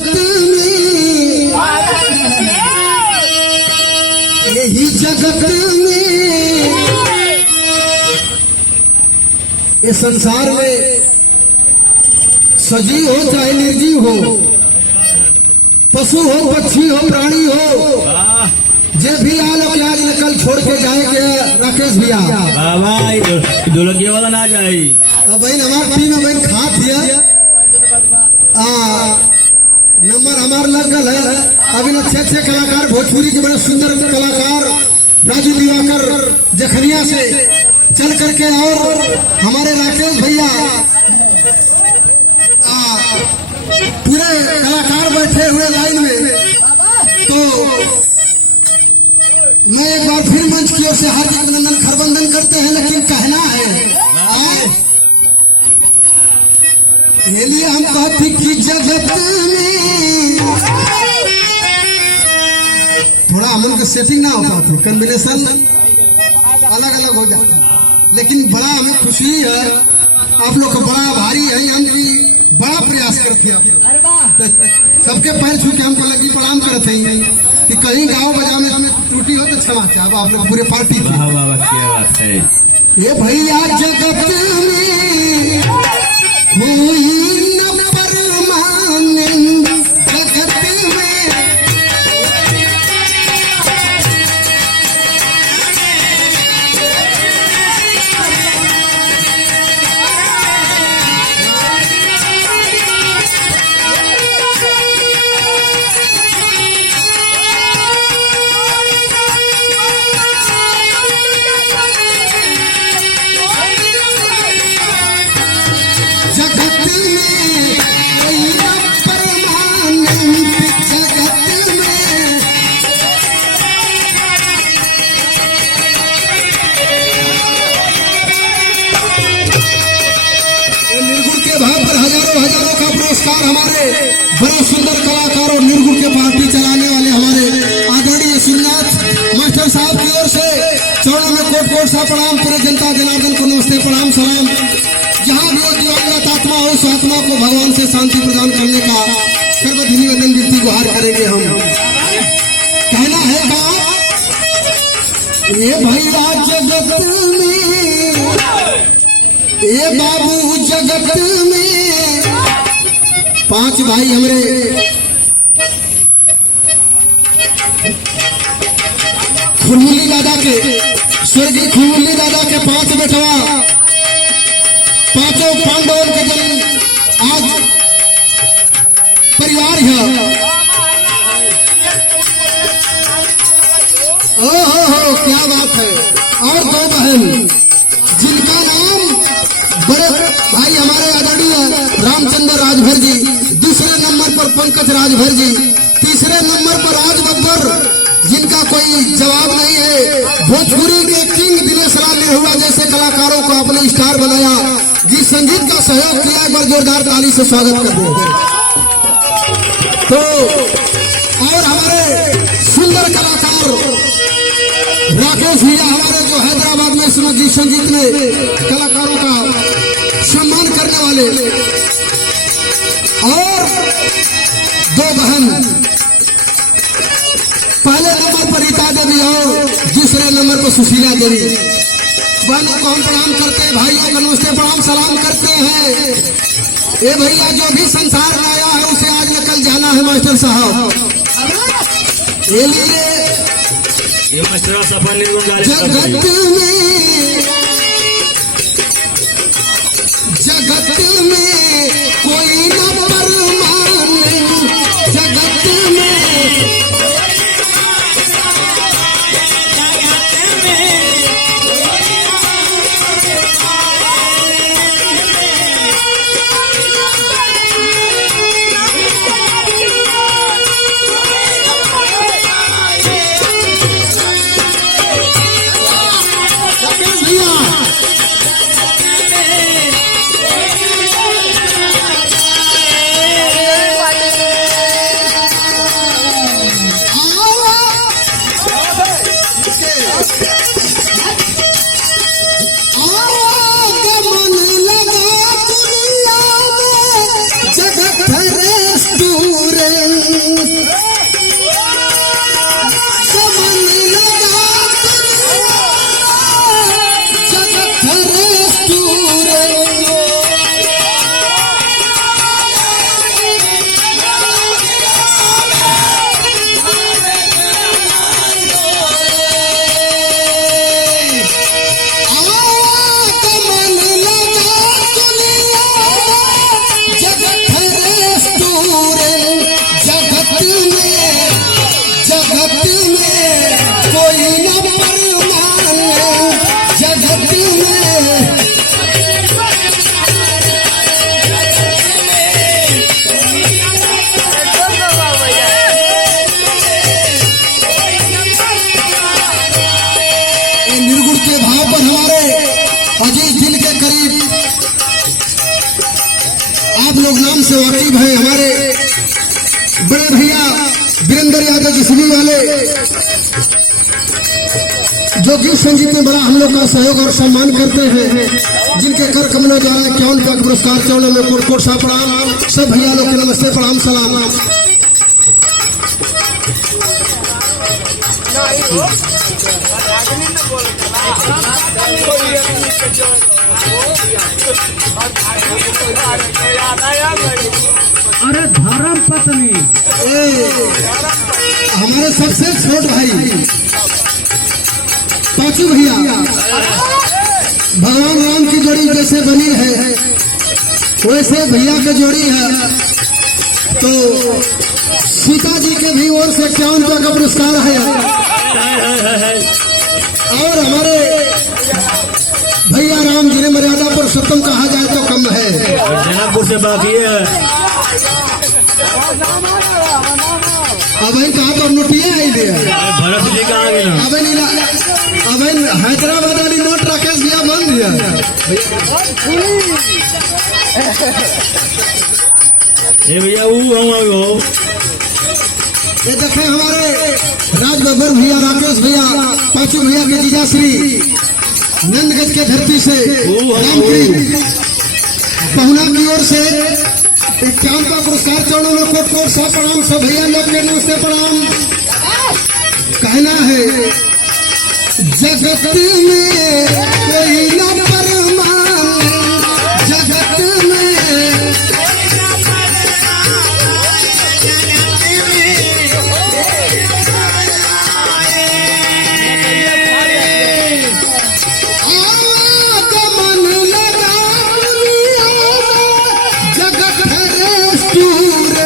जगत में, यही जगत में, इस संसार में सजीव हो चाहे निर्जीव हो, पशु हो पक्षी हो प्राणी हो, जे भी आलो के आज निकल छोड़ के जाएंगे राकेश भैया दुलगिया वाला ना जाए। बहन हमार टीम में बहन खात दिया नंबर हमार लगल है। अभी अच्छे अच्छे कलाकार भोजपुरी के बड़े सुंदर कलाकार राजू दिवाकर जखनिया से चल करके और हमारे राकेश भैया पूरे कलाकार बैठे हुए लाइन में। तो मैं एक बार फिर मंच की ओर से हार्दिक अभिनंदन खरबंदन करते हैं, लेकिन कहना है ये लिए हम कहते कि जगत में थोड़ा हम लोग सेटिंग ना हो पाती, कॉम्बिनेशन अलग अलग हो जाता है, लेकिन बड़ा हमें खुशी है, आप लोग का बड़ा भारी है, हम भी बड़ा प्रयास करते हैं। तो सबके पैर छू के हमको लगी प्रणाम करते हैं कि कहीं गाँव बाजार में हमें त्रुटि हो तो क्षमा चाहे आप लोग पूरे पार्टी की। ये भैया जगत में कोई न परमानंद, जगत में हमारे बड़े सुंदर कलाकार और निर्गुण के पार्टी चलाने वाले हमारे आदरणीय श्रीनाथ मास्टर साहब की ओर से चरणों में कोट कोट सा प्रणाम, पूरे जनता जनार्दन को नमस्ते प्रणाम सलाम। जहाँ भी दिवंगत आत्मा हो उस आत्मा को भगवान से शांति प्रदान करने का सर्वधि निवेदन विनती गुहार करेंगे हम। कहना है बात ये भैया जगत में, ये बाबू जगत में, पांच भाई हमारे खुनमुली दादा के, स्वर्गीय खुनमुली दादा के पांच बेटवा, पांचों पांडवों के जन्म आज परिवार है। ओहो क्या बात है। और दो बहन जिनका नाम बड़े भाई हमारे आदरणीय रामचंद्र राजभर जी, दूसरे नंबर पर पंकज राजभर जी, तीसरे नंबर पर राज बब्बर जिनका कोई जवाब नहीं है, भोजपुरी के किंग दिनेश लाल निरहुआ जैसे कलाकारों को अपने स्टार बनाया, गीत संगीत का सहयोग किया, एक बार जोरदार ताली से स्वागत कर दो। तो और हमारे सुंदर कलाकार राकेश भैया हमारे जो हैदराबाद में इस समय गीत संगीत में कलाकारों का सम्मान करने वाले, और दो बहन, पहले नंबर पर रीता देवी और दूसरे नंबर पर सुशीला देवी। बहनों को हम प्रणाम करते हैं, भाइयों को नमस्ते प्रणाम सलाम करते हैं। ये भैया जो भी संसार में आया है उसे आज निकल जाना है मास्टर साहब, ये लिए जगत में कोई न परमानंद, जगत में समन लगा जगत रेस्तूरे निर्गुण के भाव पर हमारे अजीज दिल के करीब आप लोग नाम से वाकिफ हैं हमारे बड़े भैया वीरेंद्र यादव जिसवी वाले जो गीत संगीत में बड़ा हम लोग का सहयोग और सम्मान करते हैं जिनके कर कमलों द्वारा 51 का पुरस्कार 54 में कोट कोट सा प्रणाम सब भैया लोग के नमस्ते प्रणाम सलाम। अरे धर्म पत्नी हमारे सबसे छोट भाई पांचू भैया भगवान राम की जोड़ी जैसे बनी है वैसे भैया की जोड़ी है तो सीता जी के भी ओर से 51 का पुरस्कार है और हमारे भैया राम जी ने मर्यादा पुरुषोत्तम कहा जाए तो कम है। जनकपुर से बाकी है। अब कहा तो नोटिया आई दिया भरत जी कहाँ गए ना? अब हैदराबाद वाली नोट राकेश भैया मान दिया। ये भैया वो ये देखे हमारे राज बब्बर भैया राकेश भैया पांचू भैया के जीजा श्री नंदगंज के धरती से रामप्रीत पहुना की ओर से 51 का पुरस्कार 54 में कोट कोट सा प्रणाम सब भैया लोग के नमस्ते प्रणाम। कहना है जगत में कोई न